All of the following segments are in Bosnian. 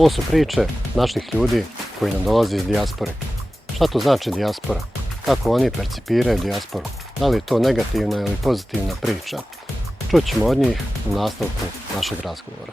Ovo su priče naših ljudi koji nam dolaze iz dijaspore. Šta to znači dijaspora? Kako oni percipiraju dijasporu? Da li je to negativna ili pozitivna priča? Čut ćemo od njih u nastavku našeg razgovora.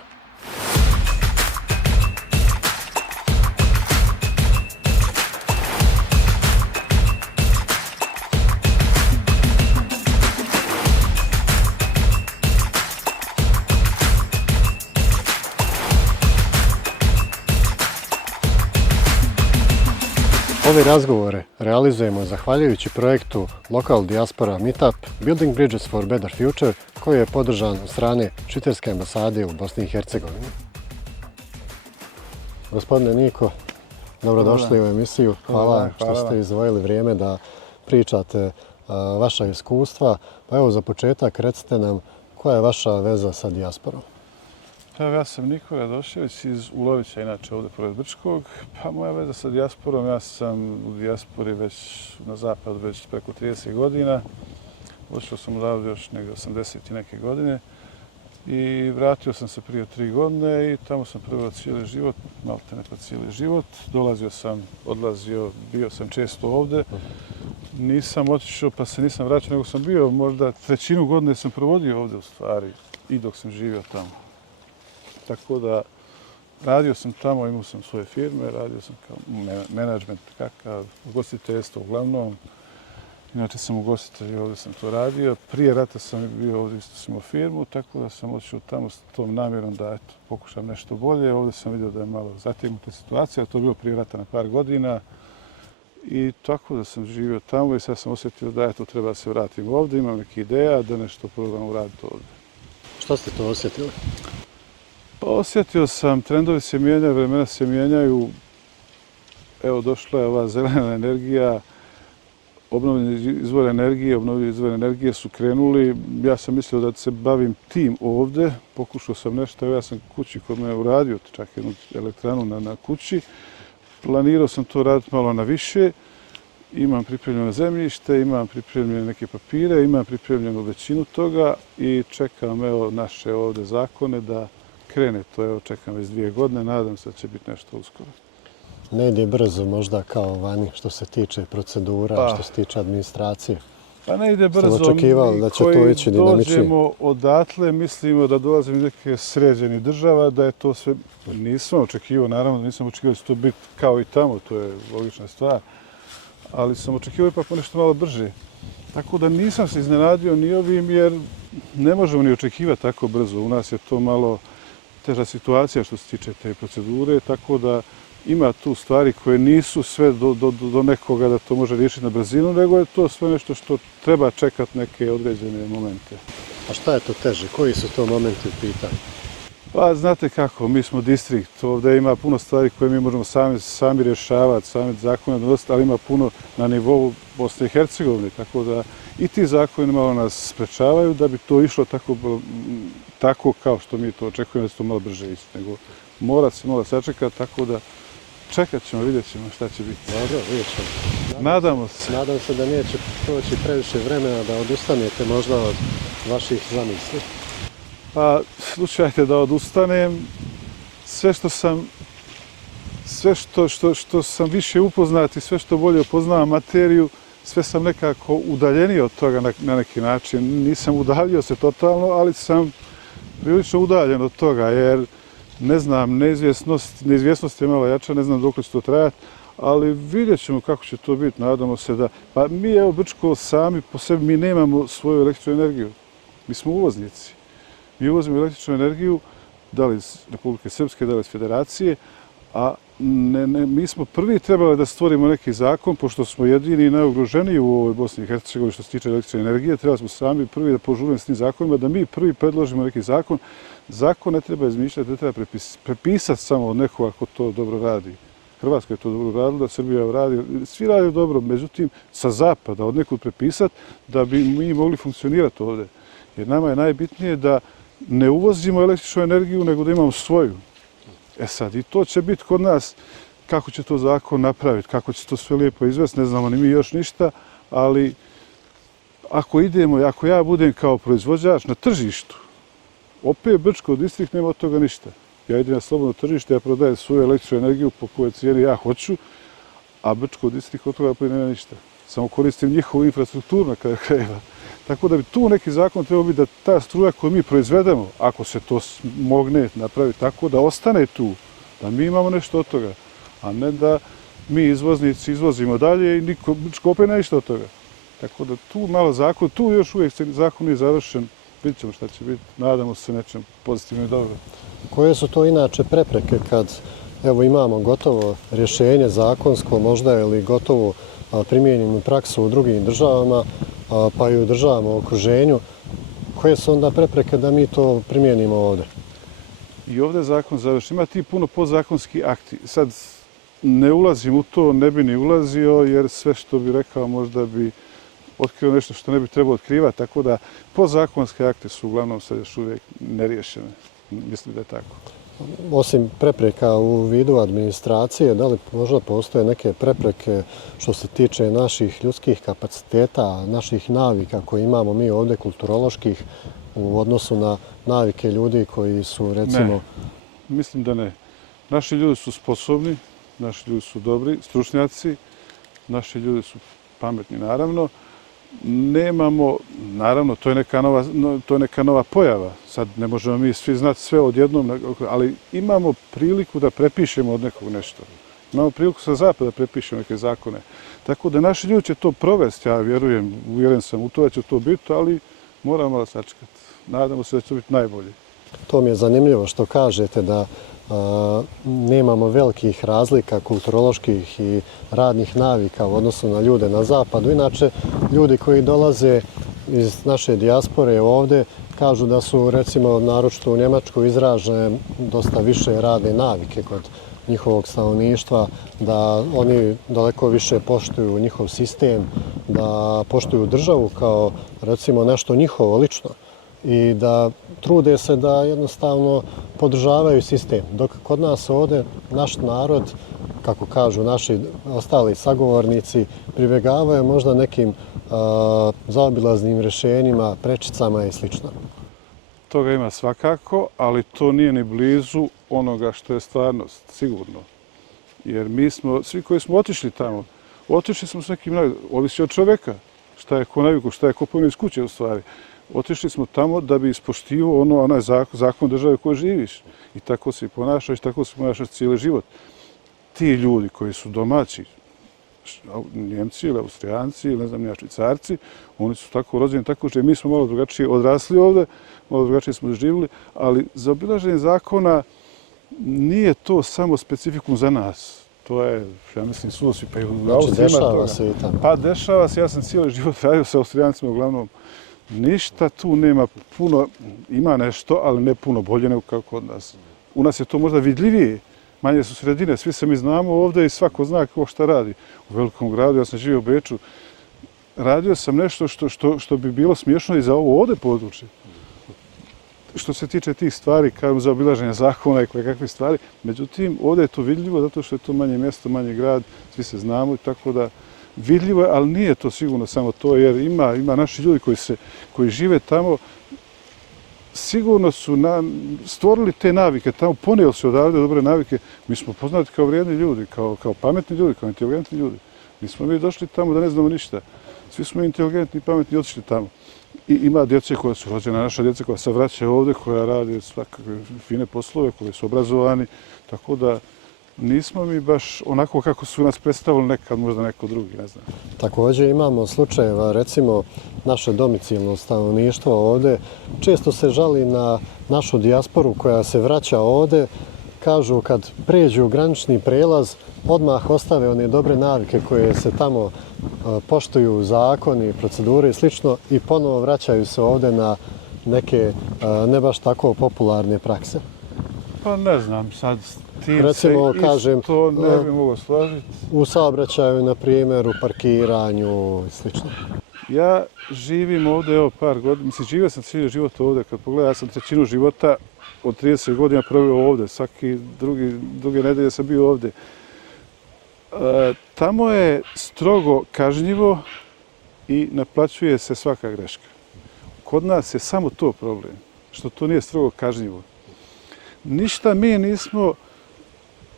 Ove razgovore realizujemo zahvaljujući projektu Local Diaspora Meetup Building Bridges for Better Future koji je podržan od strane Švicarske ambasade u Bosni i Hercegovini. Gospodine Niko, dobrodošli u emisiju. Hvala što ste izdvojili vrijeme da pričate vaša iskustva. Pa evo za početak recite nam koja je vaša veza sa dijasporom? Ja sam Niko Radošević iz Ulovića, inače ovdje pored Brčkog. Pa moja veza sa dijasporom, ja sam u dijaspori već na zapadu već preko 30 godina. Otišao sam odavde još negdje 80 i neke godine. I vratio sam se prije 3 godine i tamo sam proveo cijeli život, malte ne pa cijeli život. Dolazio sam, odlazio, bio sam često ovdje. Nisam otišao pa se nisam vraćao, nego sam bio možda trećinu godine sam provodio ovdje u stvari i dok sam živio tamo. Tako da radio sam tamo, imao sam svoje firme, radio sam kao menadžment, kakav, ugostiteljstvo uglavnom. Inače sam ugostitelj i ovdje sam to radio. Prije rata sam bio ovdje, isto sam imao firmu, tako da sam otišao tamo s tom namjerom da pokušam nešto bolje. Ovdje sam vidio da je malo zategnuta situacija, to je bilo prije rata na par godina. I tako da sam živio tamo i sad sam osjetio da treba se vratim ovdje, imam neke ideja da nešto probam uraditi ovdje. Što ste to osjetili? Pa osjetio sam, trendovi se mijenjaju, vremena se mijenjaju. Evo, došla je ova zelena energija, obnovljeni izvori energije su krenuli. Ja sam mislio da se bavim tim ovdje, pokušao sam nešto, evo ja sam kući kod mene uradio, čak jednu elektranu na kući. Planirao sam to raditi malo na više. Imam pripremljeno zemljište, imam pripremljene neke papire, imam pripremljenu većinu toga i čekam evo naše ovdje zakone da krene to, evo čekam već 2 godine, nadam se da će biti nešto uskoro. Ne ide brzo možda kao vani što se tiče procedura, što se tiče administracije. Pa ne ide brzo, očekivali da će to ići dinamičnije? Dođemo odatle, mislimo da dolazimo iz neke sređenih država, da je to sve, nisam očekivao, naravno nisam očekivao da će to biti kao i tamo, to je logična stvar, ali sam očekivao ipak nešto malo brže. Tako da nisam se iznenadio ni ovim jer ne možemo ni očekivati tako brzo. U nas je to malo teža situacija što se tiče te procedure, tako da ima tu stvari koje nisu sve do nekoga da to može riješiti na brzinu, nego je to sve nešto što treba čekati neke određene momente. A šta je to teže? Koji su to momenti u pitanju? Pa znate kako, mi smo distrikt, ovdje ima puno stvari koje mi možemo sami rješavati, sami zakone donositi, ali ima puno na nivou Bosne i Hercegovine, tako da i ti zakoni malo nas sprečavaju da bi to išlo tako kao što mi to očekujemo da se to malo brže ići, nego mora se malo sačekati, tako da čekat ćemo, vidjet ćemo šta će biti. Dobro, vidjet ćemo. Nadamo se. Nadam se da neće proći previše vremena da odustanete možda od vaših zamisli. Pa, slušajte da odustanem. Sve što sam više upoznat i sve što bolje upoznavam materiju, sve sam nekako udaljenio od toga na neki način. Nisam udaljio se totalno, ali sam prilično udaljen od toga, jer ne znam, neizvjesnost je malo jača, ne znam dok će to trajati, ali vidjet ćemo kako će to biti, nadamo se da... Pa mi, evo, Brčko, sami po sebi, mi nemamo svoju električnu energiju. Mi smo uvoznici. Mi uvozimo električnu energiju, da li iz Republike Srpske, da li iz Federacije, a mi smo prvi trebali da stvorimo neki zakon, pošto smo jedini i najugroženiji u ovoj Bosni i Hercegovini što se tiče električne energije, trebali smo sami prvi da požurimo s tim zakonima, da mi prvi predložimo neki zakon. Zakon ne treba izmišljati, ne treba prepisati samo od nekoga ko to dobro radi. Hrvatska je to dobro radila, Srbija radi, svi radi dobro, međutim sa zapada od nekud prepisati da bi mi mogli funkcionirati ovdje. Jer nama je najbitnije da ne uvozimo električnu energiju, nego da imamo svoju. E sad, i to će biti kod nas, kako će to zakon napraviti, kako će to sve lijepo izvesti, ne znamo ni mi još ništa, ali ako idemo, ako ja budem kao proizvođač na tržištu, opet Brčko distrikt nema od toga ništa. Ja idem na slobodno tržište, ja prodajem svoju električnu energiju po kojoj cijeni ja hoću, a Brčko distrikt od toga pa nema ništa. Samo koristim njihovu infrastrukturu na kraju krajeva. Tako da bi tu neki zakon trebao biti da ta struja koju mi proizvedemo, ako se to mogne napraviti tako, da ostane tu, da mi imamo nešto od toga, a ne da mi izvoznici izvozimo dalje i niko Brčko opet ništa od toga. Tako da tu malo zakon, tu još uvijek zakon nije završen, vidjet ćemo šta će biti, nadamo se nečem pozitivno i dobro. Koje su to inače prepreke kad evo imamo gotovo rješenje zakonsko, možda ili gotovo primijenjenu praksu u drugim državama, pa i u državama u okruženju, koje su onda prepreke da mi to primijenimo ovdje? I ovdje je zakon završen. Ima ti puno podzakonski akti. Sad ne ulazim u to, ne bi ni ulazio, jer sve što bi rekao možda bi otkrio nešto što ne bi trebao otkrivati. Tako da podzakonske akte su uglavnom sad još uvijek neriješene. Mislim da je tako. Osim prepreka u vidu administracije, da li možda postoje neke prepreke što se tiče naših ljudskih kapaciteta, naših navika koje imamo mi ovdje kulturoloških u odnosu na navike ljudi koji su recimo... Ne, mislim da ne. Naši ljudi su sposobni, naši ljudi su dobri, stručnjaci, naši ljudi su pametni naravno. Nemamo, naravno, to je neka nova pojava. Sad ne možemo mi svi znati sve odjednom, ali imamo priliku da prepišemo od nekog nešto. Imamo priliku sa zapada da prepišemo neke zakone. Tako da naši ljudi će to provesti, ja vjerujem, uvjeren sam u to da će to biti, ali moramo malo sačekati. Nadamo se da će to biti najbolje. To mi je zanimljivo što kažete da nemamo velikih razlika kulturoloških i radnih navika u odnosu na ljude na zapadu. Inače, ljudi koji dolaze iz naše dijaspore ovdje kažu da su, recimo, naročito u Njemačkoj izražene dosta više radne navike kod njihovog stanovništva, da oni daleko više poštuju njihov sistem, da poštuju državu kao, recimo, nešto njihovo lično i da trude se da jednostavno podržavaju sistem. Dok kod nas ovdje naš narod, kako kažu naši ostali sagovornici, pribjegavaju možda nekim zaobilaznim rješenjima, prečicama i sl. Toga ima svakako, ali to nije ni blizu onoga što je stvarnost, sigurno. Jer mi smo, svi koji smo otišli tamo, otišli smo s nekim navikom, ovisi od čovjeka, šta je ko naviku, šta je ko ponio iz kuće u stvari. Otišli smo tamo da bi ispoštivao onaj zakon države u kojoj živiš. I tako se ponašaš, tako se ponašaš cijeli život. Ti ljudi koji su domaći, Njemci ili Austrijanci ili ne znam, Švicarci, oni su tako rođeni, tako što mi smo malo drugačije odrasli ovdje, malo drugačije smo živjeli, ali za obilaženje zakona nije to samo specifikum za nas. To je, ja mislim, svi pa i u Austriji ima toga. Se i tamo. Pa dešava se, ja sam cijeli život radio sa Austrijancima uglavnom. Ništa tu nema puno, ima nešto, ali ne puno bolje nego kako kod nas. U nas je to možda vidljivije, manje su sredine, svi se mi znamo ovdje i svako zna kako šta radi. U velikom gradu, ja sam živio u Beču, radio sam nešto što bi bilo smiješno i za ovo ovdje područje. Što se tiče tih stvari, kažem za obilaženje zakona i kakve stvari, međutim, ovdje je to vidljivo zato što je to manje mjesto, manje grad, svi se znamo i tako da vidljivo je, ali nije to sigurno samo to, jer ima naši ljudi koji žive tamo, sigurno su stvorili te navike, tamo ponijeli su odavde dobre navike. Mi smo poznati kao vrijedni ljudi, kao pametni ljudi, kao inteligentni ljudi. Nismo mi došli tamo da ne znamo ništa. Svi smo inteligentni i pametni i otišli tamo. I ima djece koja su rođena, naša djeca koja se vraćaju ovdje, koja rade svakakve fine poslove, koji su obrazovani, tako da nismo mi baš onako kako su nas predstavili nekad, možda neko drugi, ne znam. Također imamo slučajeva, recimo, naše domicilno stanovništvo ovdje često se žali na našu dijasporu koja se vraća ovdje. Kažu kad pređu granični prelaz, odmah ostave one dobre navike koje se tamo poštuju, zakoni, procedure i slično i ponovo vraćaju se ovdje na neke ne baš tako popularne prakse. Pa ne znam, sad tim recimo, se kažem, isto ne bi mogao složiti. U saobraćaju, na primjer, u parkiranju i sl. Ja živim ovdje, evo par godina, mislim, živio sam cijeli život ovdje. Kad pogledam, ja sam trećinu života od 30 godina proveo ovdje. Svaki druge nedelje sam bio ovdje. Tamo je strogo kažnjivo i naplaćuje se svaka greška. Kod nas je samo to problem, što to nije strogo kažnjivo. ništa mi nismo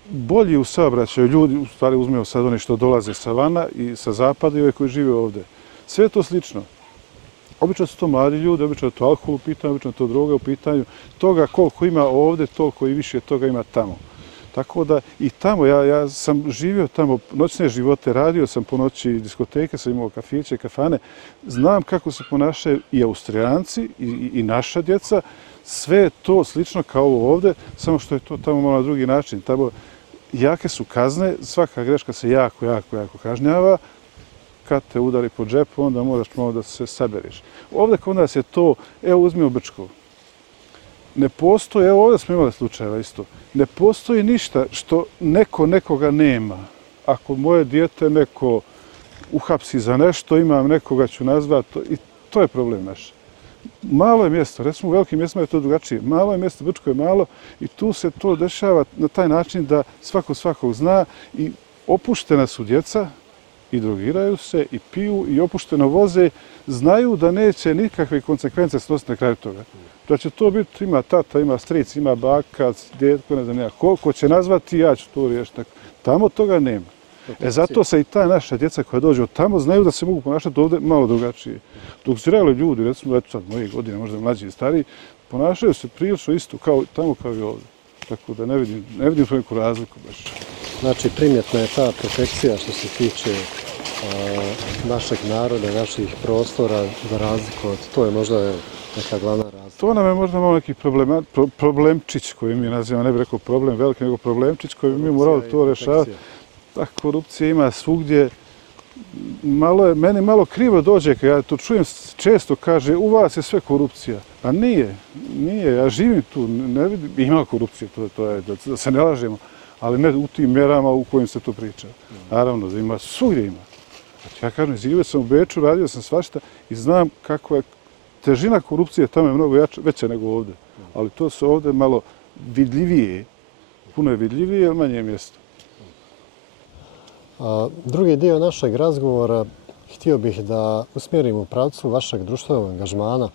bolji u saobraćaju. Ljudi, u stvari uzmemo sad oni što dolaze sa vana i sa zapada i ovi koji žive ovde. Sve je to slično. Obično su to mladi ljudi, obično je to alkohol u pitanju, obično je to droga u pitanju. Toga koliko ima ovde, toliko i više toga ima tamo. Tako da i tamo, ja sam živio tamo, noćne živote, radio sam po noći diskoteke, sam imao kafiće, kafane. Znam kako se ponašaju i Austrijanci i naša djeca. Sve je to slično kao ovo ovde, samo što je to tamo malo na drugi način. Tamo jake su kazne, svaka greška se jako kažnjava. Kad te udari po džepu, onda moraš malo da se sabereš. Ovde kod nas je to, evo uzmimo Brčko. Ne postoji, evo ovdje smo imali slučajeva isto, ne postoji ništa što neko nekoga nema. Ako moje dijete neko uhapsi za nešto, imam nekoga ću nazvati i to je problem naš. Malo je mjesto, recimo u velikim mjestima je to drugačije. Malo je mjesto, Brčko je malo i tu se to dešava na taj način da svako svakog zna i opuštena su djeca i drogiraju se i piju i opušteno voze, znaju da neće nikakve konsekvence snositi na kraju toga. Da će to biti, ima tata, ima stric, ima baka, djetko, ne znam ja, koliko će nazvati, ja ću to riješiti. Tamo toga nema. Zato se i ta naša djeca koja dođe od tamo znaju da se mogu ponašati ovdje malo drugačije. Dok zreli ljudi, recimo, eto sad moje godine, možda mlađi i stariji, ponašaju se prilično isto kao tamo kao i ovdje. Tako da ne vidim tu neku razliku baš. Znači, primjetna je ta protekcija što se tiče našeg naroda, naših prostora, za razliku od, to je možda neka glavna razlika. To nam je možda malo neki problemčić koji mi nazivamo, ne bih rekao problem veliki, nego problemčić koji mi morali to rješavati. Ta korupcija ima svugdje. Meni malo krivo dođe, kad ja to čujem, često kaže u vas je sve korupcija. A nije, ja živim tu, ne vidim, ima korupcije, to je, da se ne lažemo, ali ne u tim mjerama u kojim se to priča. Naravno, da ima, svugdje ima. Ja kažem, živio sam u Beču, radio sam svašta i znam kako je težina korupcije tamo je mnogo veća nego ovdje. Ali to se ovdje malo vidljivije, puno je vidljivije, ali manje je mjesto. Drugi dio našeg razgovora htio bih da usmjerim u pravcu vašeg društvenog angažmana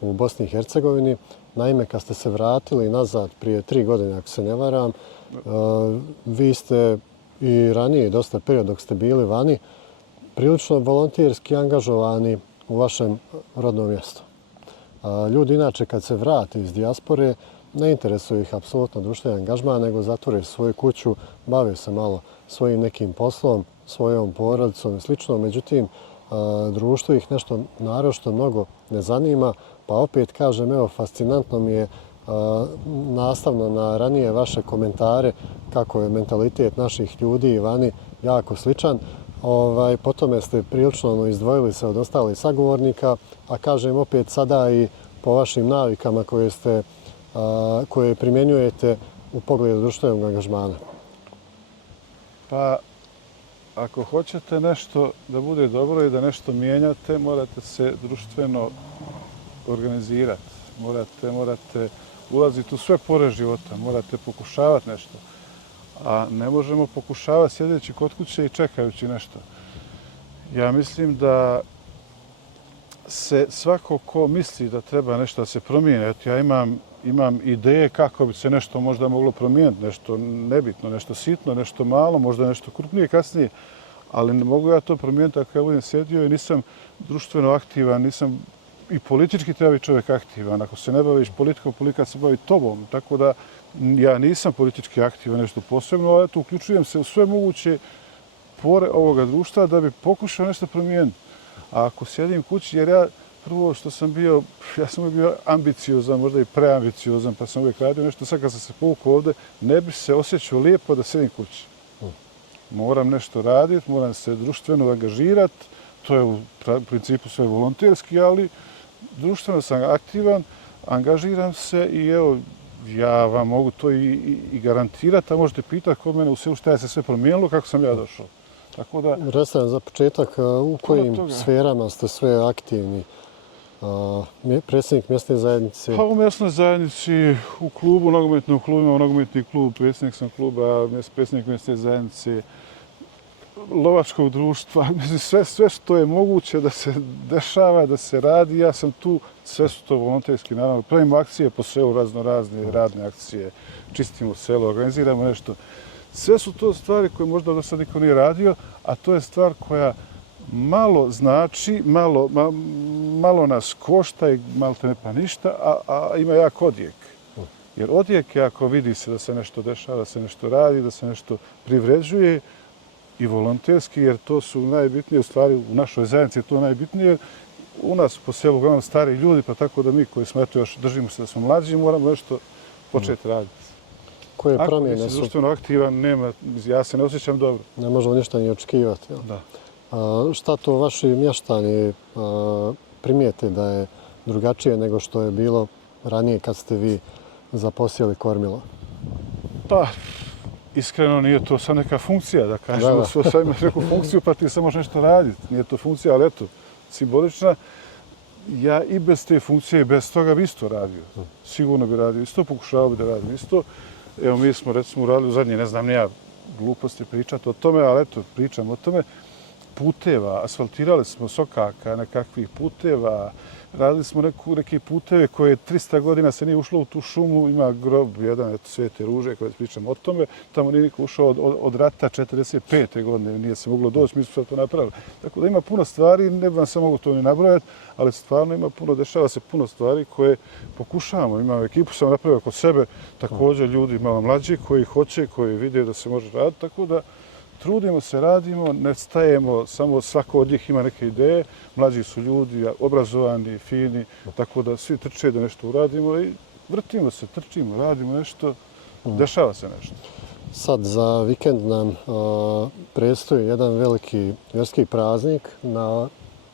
u Bosni i Hercegovini. Naime, kad ste se vratili nazad prije 3 godine, ako se ne varam, vi ste i ranije dosta period dok ste bili vani, prilično volonterski angažovani u vašem rodnom mjestu. Ljudi inače kad se vrate iz dijaspore, ne interesuje ih apsolutno društveni angažman, nego zatvore svoju kuću, bave se malo svojim nekim poslom, svojom porodicom i slično. Međutim, društvo ih nešto naročito mnogo ne zanima, pa opet kažem, evo, fascinantno mi je nastavno na ranije vaše komentare kako je mentalitet naših ljudi vani jako sličan. Po tome ste prilično izdvojili se od ostalih sagovornika, a kažem opet sada i po vašim navikama koje primjenjujete u pogledu društvenog angažmana. Pa, ako hoćete nešto da bude dobro i da nešto mijenjate, morate se društveno organizirati. Morate ulaziti u sve pore života, morate pokušavati nešto. A ne možemo pokušavati sjedeći kod kuće i čekajući nešto. Ja mislim da se svako ko misli da treba nešto da se promijene, eto ja imam ideje kako bi se nešto možda moglo promijeniti, nešto nebitno, nešto sitno, nešto malo, možda nešto krupnije kasnije, ali ne mogu ja to promijeniti ako ja budem sjedio i nisam društveno aktivan, nisam i politički treba biti čovjek aktivan. Ako se ne baviš politikom, politika se bavi tobom. Tako da ja nisam politički aktivan nešto posebno, ali eto, uključujem se u sve moguće pore ovoga društva da bi pokušao nešto promijeniti. A ako sjedim kući, jer ja prvo što sam bio ambiciozan, možda i preambiciozan, pa sam uvijek radio nešto, sad kad sam se povukao ovdje, ne bi se osjećao lijepo da sjedim kući. Moram nešto raditi, moram se društveno angažirati, to je u principu sve volonterski, ali društveno sam aktivan, angažiram se i evo, ja vam mogu to i garantirati, a možete pitati kod mene u selu šta je se sve promijenilo, kako sam ja došao. Tako da... Recite za početak, u kojim sferama ste sve aktivni? Predsjednik mjesne zajednice? Pa u mjesnoj zajednici, u klubu, nogometnom klubu, imamo nogometni klub, predsjednik sam kluba, predsjednik mjesne zajednice. lovačkog društva, sve što je moguće da se dešava, da se radi, ja sam tu, sve su to volonterski, naravno. Pravimo akcije po selu, razne radne akcije, čistimo selo, organiziramo nešto. Sve su to stvari koje možda do sad niko nije radio, a to je stvar koja malo znači, malo nas košta i malo te ne pa ništa, a ima jak odjek. Jer odjek je ako vidi se da se nešto dešava, da se nešto radi, da se nešto privređuje i volonterski, jer to su najbitnije, u stvari u našoj zajednici je to najbitnije, jer u nas po selu uglavnom stari ljudi, pa tako da mi koji smo eto još držimo se da smo mlađi, moramo nešto početi raditi. Koje Ako promjene nisi su? društveno aktivan, nema, ja se ne osjećam dobro. Ne možemo ništa ni očekivati. Jel? Da. Šta to vaši mještani primijete da je drugačije nego što je bilo ranije kad ste vi zaposjeli kormilo? Pa, iskreno nije to sad neka funkcija, da kažemo, Da. sad imaš neku funkciju pa ti samo nešto raditi. Nije to funkcija, ali eto, simbolična. Ja i bez te funkcije i bez toga bi isto radio. Sigurno bi radio isto, pokušavao bi da radim isto. Evo, mi smo recimo uradili u zadnje, ne znam ni ja, gluposti pričati o tome, ali eto, pričam o tome. Puteva, asfaltirali smo sokaka, nekakvih puteva, radili smo neke puteve koje 300 godina se nije ušlo u tu šumu, ima grob jedan, eto, Svete Ruže, kada pričam o tome, tamo nije niko ušao od rata 45. godine, nije se moglo doći, mi smo sve to napravili. Tako da ima puno stvari, ne bi vam samo mogu to ni nabrojati, ali stvarno ima puno, dešava se puno stvari koje pokušavamo. Imam ekipu, sam napravio kod sebe, također ljudi malo mlađi koji hoće, koji vide da se može raditi, tako da trudimo se, radimo, ne stajemo, samo svako od njih ima neke ideje. Mlađi su ljudi, obrazovani, fini, tako da svi trče da nešto uradimo i vrtimo se, trčimo, radimo nešto, dešava se nešto. Sad za vikend nam predstoji jedan veliki vjerski praznik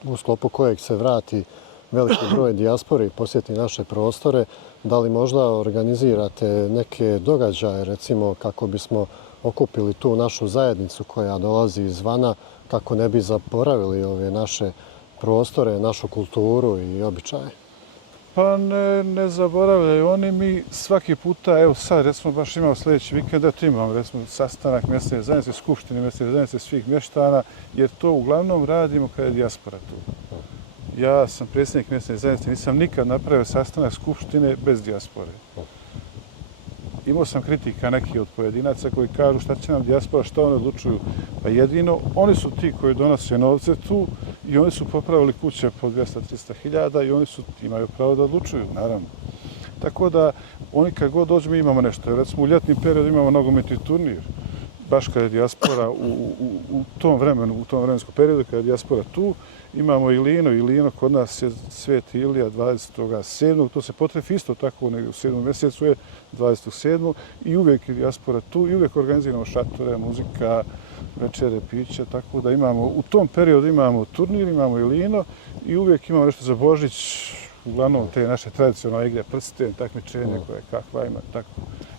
u sklopu kojeg se vrati veliki broj dijaspore i posjeti naše prostore. Da li možda organizirate neke događaje, recimo kako bismo okupili tu našu zajednicu koja dolazi izvana, kako ne bi zaboravili ove naše prostore, našu kulturu i običaje? Pa ne zaboravljaju oni, mi svaki puta, evo sad recimo baš imamo sljedeći vikend, eto imamo recimo sastanak mjesne zajednice, skupštine mjesne zajednice svih mještana, jer to uglavnom radimo kada je dijaspora tu. Ja sam predsjednik mjesne zajednice, nisam nikad napravio sastanak skupštine bez dijaspore. Imao sam kritika nekih od pojedinaca koji kažu šta će nam dijaspora, šta oni odlučuju. Pa jedino, oni su ti koji donose novce tu i oni su popravili kuće po 200-300 hiljada i oni imaju pravo da odlučuju, naravno. Tako da, oni kad god dođu, mi imamo nešto. Recimo, u ljetni period imamo nogometni turnir. Baš kada je dijaspora u tom vremenskom periodu, kada je dijaspora tu, imamo Ilino. Ilino kod nas je Sveti Ilija 27. To se potrefi isto tako, nego u 7. mjesecu je 27. I uvijek je dijaspora tu i uvijek organiziramo šatore, muzika, večere, piće. Tako da imamo, u tom periodu imamo turnir, imamo Ilino i uvijek imamo nešto za Božić, uglavnom te naše tradicionalne igre, prsten, takmičenje koje kakva ima, tako.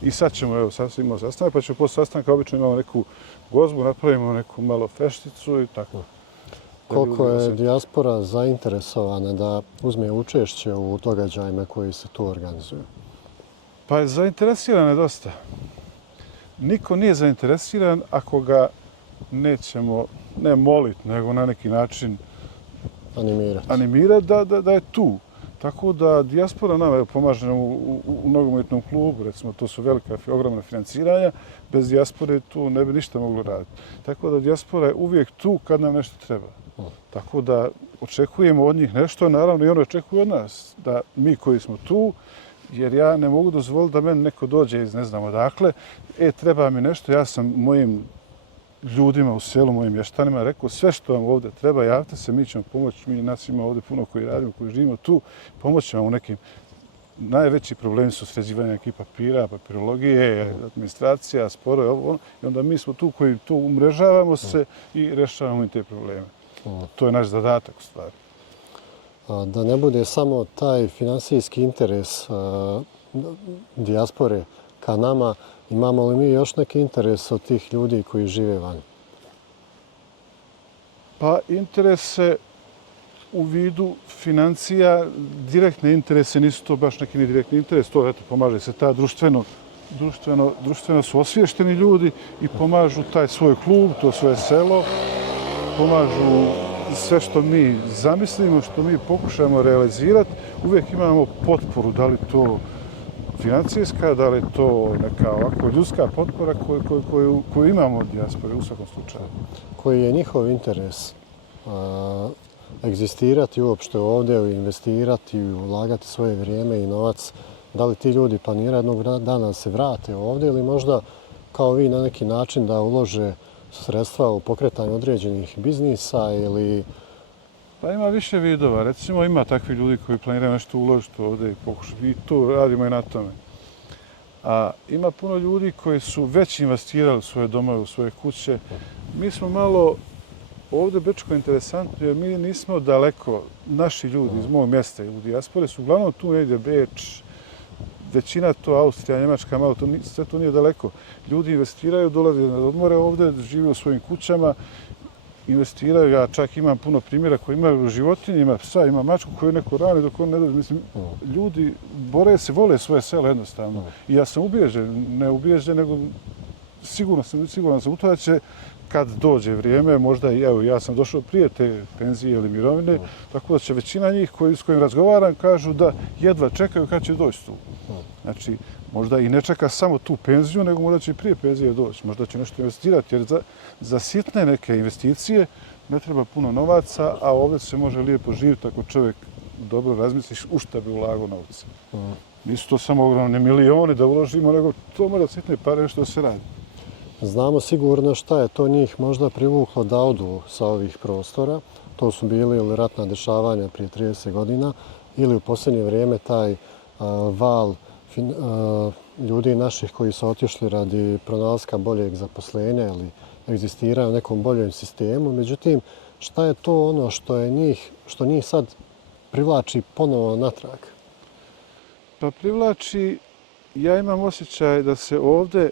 I sad ćemo, evo, sad imamo sastanak, pa ćemo posle sastanka obično imamo neku gozbu, napravimo neku malo fešticu i tako. Koliko je dijaspora zainteresovana da uzme učešće u događajima koji se tu organizuju? Pa zainteresirana je dosta. Niko nije zainteresiran ako ga nećemo, ne moliti, nego na neki način animirati da je tu. Tako da dijaspora nama pomaže nam u nogometnom klubu, recimo to su velika, ogromna financiranja, bez dijaspore tu ne bi ništa moglo raditi. Tako da dijaspora je uvijek tu kad nam nešto treba. Tako da očekujemo od njih nešto, naravno i ono očekuju od nas, da mi koji smo tu, jer ja ne mogu dozvoliti da meni neko dođe iz ne znam odakle, treba mi nešto, ja sam mojim ljudima u selu, mojim mještanima rekao sve što vam ovdje treba, javite se, mi ćemo pomoći, mi nas ima ovdje puno koji radimo, koji živimo tu, pomoći vam u nekim. Najveći problemi su sređivanje nekih papira, papirologije, administracija, sporo, ovo, i onda mi smo tu koji tu umrežavamo se i rješavamo i te probleme. To je naš zadatak u stvari. Da ne bude samo taj finansijski interes dijaspore ka nama, imamo li mi još neki interes od tih ljudi koji žive vani? Pa interese u vidu financija, direktne interese nisu to baš neki direktni interes, to eto, pomaže se ta društveno društveno su osviješteni ljudi i pomažu taj svoj klub, to svoje selo, pomažu sve što mi zamislimo, što mi pokušamo realizirati. Uvijek imamo potporu, da li to financijska, da li to neka ovako ljudska potpora koju imamo od dijaspore u svakom slučaju. Koji je njihov interes egzistirati uopšte ovdje, investirati, ulagati svoje vrijeme i novac? Da li ti ljudi planiraju jednog dana da se vrate ovdje ili možda kao vi na neki način da ulože sredstva u pokretanje određenih biznisa ili... Pa ima više vidova. Recimo ima takvi ljudi koji planiraju nešto uložiti ovdje i to radimo i na tome. A ima puno ljudi koji su već investirali u svoje domove, u svoje kuće. Mi smo malo ovdje Brčko interesantno jer mi nismo daleko. Naši ljudi iz mog mjesta i u dijaspore su uglavnom tu negdje Beč, većina to Austrija, Njemačka, malo sve to nije daleko. Ljudi investiraju, dolaze na odmore ovdje, žive u svojim kućama, investiraju. Ja čak imam puno primjera koji imaju životinje, ima psa, ima mačku koju neko rani dok on ne dođe. Mislim, ljudi bore se, vole svoje selo jednostavno. I ja sam ne ubijeđen, nego siguran sam u to da će kad dođe vrijeme, možda i evo, ja sam došao prije te penzije ili mirovine, tako da će većina njih s kojim razgovaram kažu da jedva čekaju kad će doći tu. Znači, možda i ne čeka samo tu penziju, nego možda će i prije penzije doći. Možda će nešto investirati, jer za sitne neke investicije ne treba puno novaca, a ovdje se može lijepo živjeti ako čovjek dobro razmisliš u šta bi ulagao novce. Nisu to samo ogromne milioni da uložimo, nego to mora sitne pare nešto da se radi. Znamo sigurno šta je to njih možda privuklo da odu sa ovih prostora. To su bili ili ratna dešavanja prije 30 godina ili u posljednje vrijeme taj val ljudi naših koji su otišli radi pronalaska boljeg zaposlenja ili egzistiraju u nekom boljem sistemu. Međutim, šta je to ono što njih sad privlači ponovo natrag? Pa privlači, ja imam osjećaj da se ovdje,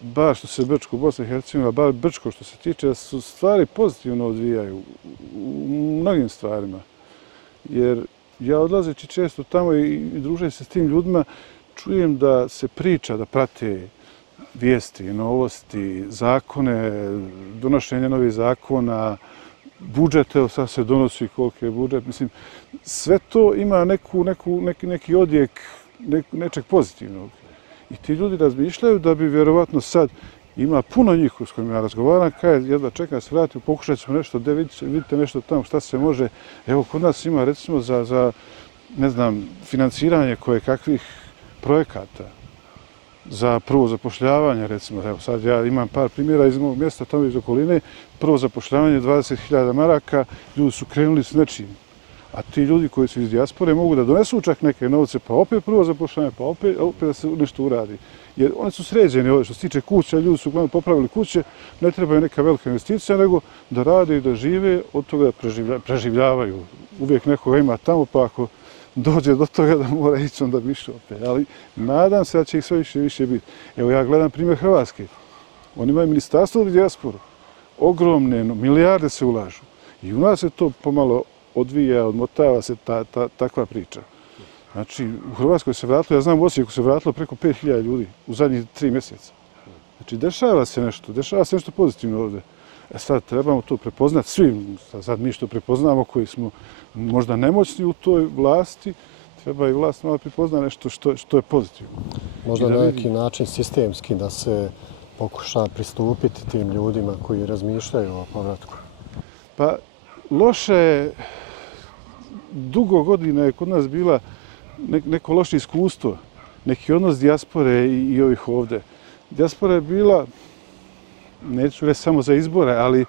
bar što se Brčko, Bosna i Hercegovina, bar Brčko što se tiče, da su stvari pozitivno odvijaju u mnogim stvarima. Jer ja odlazeći često tamo i družim se s tim ljudima, čujem da se priča, da prate vijesti, novosti, zakone, donošenje novih zakona, budžet, evo sad se donosi koliki je budžet. Mislim, sve to ima neki odjek nečeg pozitivnog. I ti ljudi razmišljaju da bi vjerovatno sad ima puno njih s kojima ja razgovaram, kaže jedva čeka se vrati, pokušat ćemo nešto, vidite nešto tamo šta se može. Evo, kod nas ima recimo za ne znam, financiranje koje kakvih projekata, za prvo zapošljavanje recimo. Evo, sad ja imam par primjera iz mog mjesta, tamo iz okoline, prvo zapošljavanje 20.000 maraka, ljudi su krenuli s nečim. A ti ljudi koji su iz dijaspore mogu da donesu čak neke novce, pa opet prvo zapošljavanje, pa opet da se nešto uradi. Jer oni su sređeni ovdje, što se tiče kuća, ljudi su uglavnom popravili kuće, ne trebaju neka velika investicija, nego da rade i da žive, od toga da preživljavaju. Uvijek nekoga ima tamo, pa ako dođe do toga da mora ići, onda više opet. Ali nadam se da će ih sve više i više biti. Evo ja gledam primjer Hrvatske. Oni imaju ministarstvo za dijasporu. Ogromne, milijarde se ulažu. I u nas se to pomalo odvija, odmotava se takva priča. Znači, u Hrvatskoj se vratilo, ja znam u Osijeku se vratilo preko 5.000 ljudi u zadnjih 3 mjeseca. Znači, dešava se nešto pozitivno ovdje. Sad trebamo to prepoznati svi, sad mi što prepoznamo koji smo možda nemoćni u toj vlasti, treba i vlast malo prepozna nešto što je pozitivno. Možda na neki način sistemski da se pokuša pristupiti tim ljudima koji razmišljaju o povratku. Pa, loše je, dugo godina je kod nas bila neko loše iskustvo, neki odnos dijaspore i ovih ovdje. Dijaspora je bila, neću reći samo za izbore, ali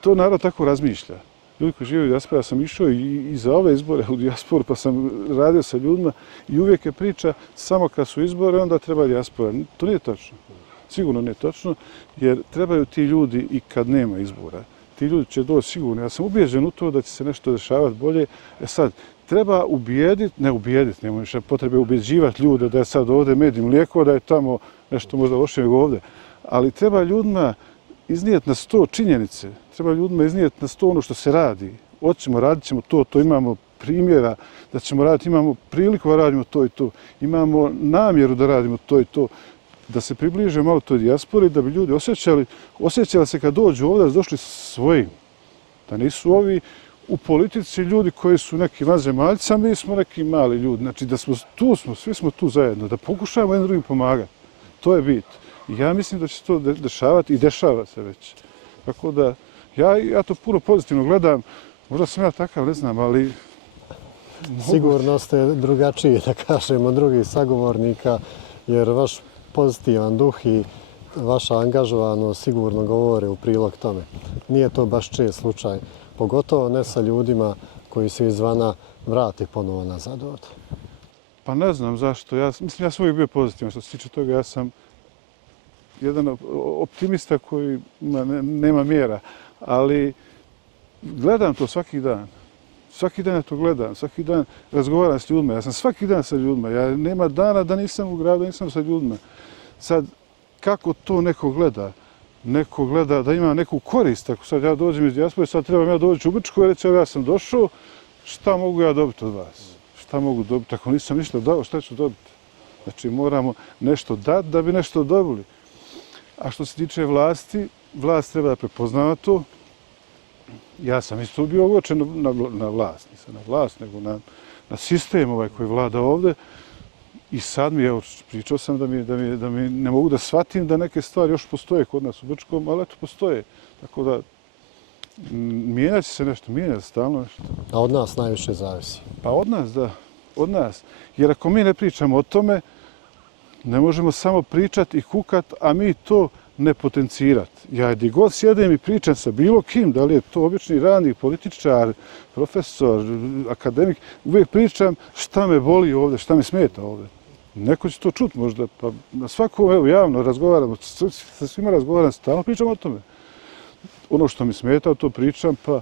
to narod tako razmišlja. Ljudi koji žive u dijaspori, ja sam išao i za ove izbore u dijasporu, pa sam radio sa ljudima i uvijek je priča samo kad su izbore, onda treba dijaspora. To nije točno. Sigurno nije točno, jer trebaju ti ljudi i kad nema izbora. Ti ljudi će doći sigurno. Ja sam ubijeđen u to da će se nešto dešavati bolje. Sad, treba nema više potrebe ubjeđivati ljude da je sad ovdje med i mlijeko, da je tamo nešto možda loše nego ovdje. Ali treba ljudima iznijeti na sto činjenice. Treba ljudima iznijeti na sto ono što se radi. Hoćemo, radit ćemo to imamo primjera da ćemo raditi, imamo priliku da radimo to i to, imamo namjeru da radimo to i to, da se približe malo toj dijaspori, da bi ljudi osjećali se kad dođu ovdje da su došli svojim. Da nisu ovi u politici ljudi koji su neki vanzemaljci, a mi smo neki mali ljudi. Znači da smo tu, svi smo tu zajedno, da pokušamo jedan drugim pomagati. To je bit. I ja mislim da će se to dešavati i dešava se već. Tako da ja to puno pozitivno gledam. Možda sam ja takav, ne znam, ali... Sigurno ste drugačiji, da kažemo, od drugih sagovornika, jer vaš pozitivan duh i vaša angažovanost sigurno govore u prilog tome. Nije to baš čest slučaj, pogotovo ne sa ljudima koji se izvana vrati ponovo nazad ovdje. Pa ne znam zašto. Ja sam uvijek bio pozitivan što se tiče toga. Ja sam jedan optimista koji nema mjera, ali gledam to svaki dan. Svaki dan ja to gledam, svaki dan razgovaram s ljudima. Ja sam svaki dan sa ljudima. Ja nema dana da nisam u gradu, da nisam sa ljudima. Sad, kako to neko gleda? Neko gleda da ima neku korist. Ako sad ja dođem iz dijaspore, sad trebam ja doći u Brčko i reći ja sam došao, šta mogu ja dobiti od vas? Šta mogu dobiti? Ako nisam ništa dao, šta ću dobiti? Znači moramo nešto dati da bi nešto dobili. A što se tiče vlasti, vlast treba da prepoznava to. Ja sam isto bio ogorčen na vlast, nisam na vlast, nego na sistem ovaj koji vlada ovdje. I sad mi, evo, pričao sam da mi ne mogu da shvatim da neke stvari još postoje kod nas u Brčkom, ali eto postoje. Tako da mijenja se nešto, mijenja se stalno nešto. A od nas najviše zavisi? Pa od nas, da. Od nas. Jer ako mi ne pričamo o tome, ne možemo samo pričati i kukat, a mi to ne potencirati. Ja gdje god sjedem i pričam sa bilo kim, da li je to obični radnik, političar, profesor, akademik, uvijek pričam šta me boli ovdje, šta me smeta ovdje. Neko će to čuti možda, pa na svakom, evo, javno razgovaramo, sa svima razgovaram, stalno pričam o tome. Ono što mi smeta, to pričam, pa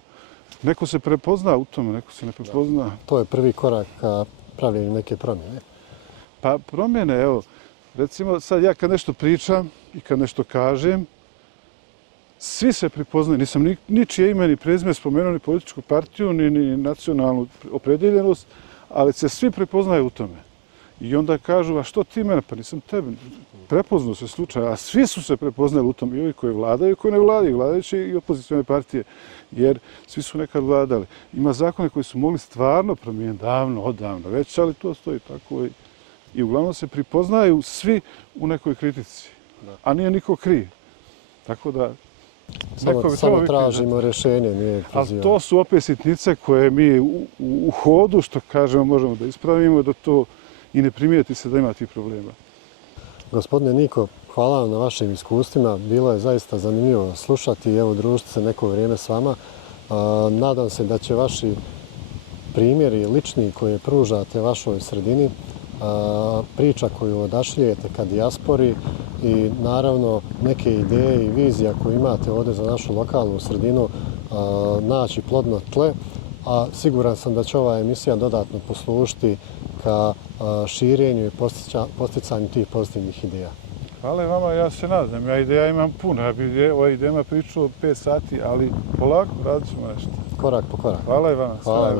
neko se prepozna u tome, neko se ne prepozna. To je prvi korak ka pravljenju neke promjene. Pa promjene, evo, recimo sad ja kad nešto pričam i kad nešto kažem, svi se prepoznaju. Nisam ničije ime ni prezime spomenuo, ni političku partiju, ni nacionalnu opredjeljenost, ali se svi prepoznaju u tome. I onda kažu, a što ti mene? Pa nisam tebe. Prepoznao se slučaj, a svi su se prepoznali u tom, i ovi koji vladaju i koji ne vladaju, vladajući i opozicijone partije, jer svi su nekad vladali. Ima zakone koji su mogli stvarno promijeniti davno, odavno već, ali to stoji tako i uglavnom se pripoznaju svi u nekoj kritici, a nije niko kriv. Tako da... Samo tražimo rješenje, nije prozivanje. Ali to su opet sitnice koje mi u hodu, što kažemo, možemo da ispravimo, da to i ne primijeti se da ima tih problema. Gospodine Niko, hvala vam na vašim iskustvima. Bilo je zaista zanimljivo slušati i evo družiti se neko vrijeme s vama. Nadam se da će vaši primjeri lični koje pružate vašoj sredini, priča koju odašiljete ka dijaspori i naravno neke ideje i vizija koje imate ovdje za našu lokalnu sredinu naći plodno tle, a siguran sam da će ova emisija dodatno poslužiti ka širenju i posticanju tih pozitivnih ideja. Hvala vama, ja se nadam. Ja ideja imam puno. Ja bih o idejama pričao 5 sati, ali polako radit ćemo nešto. Korak po korak. Hvala i vama. Hvala.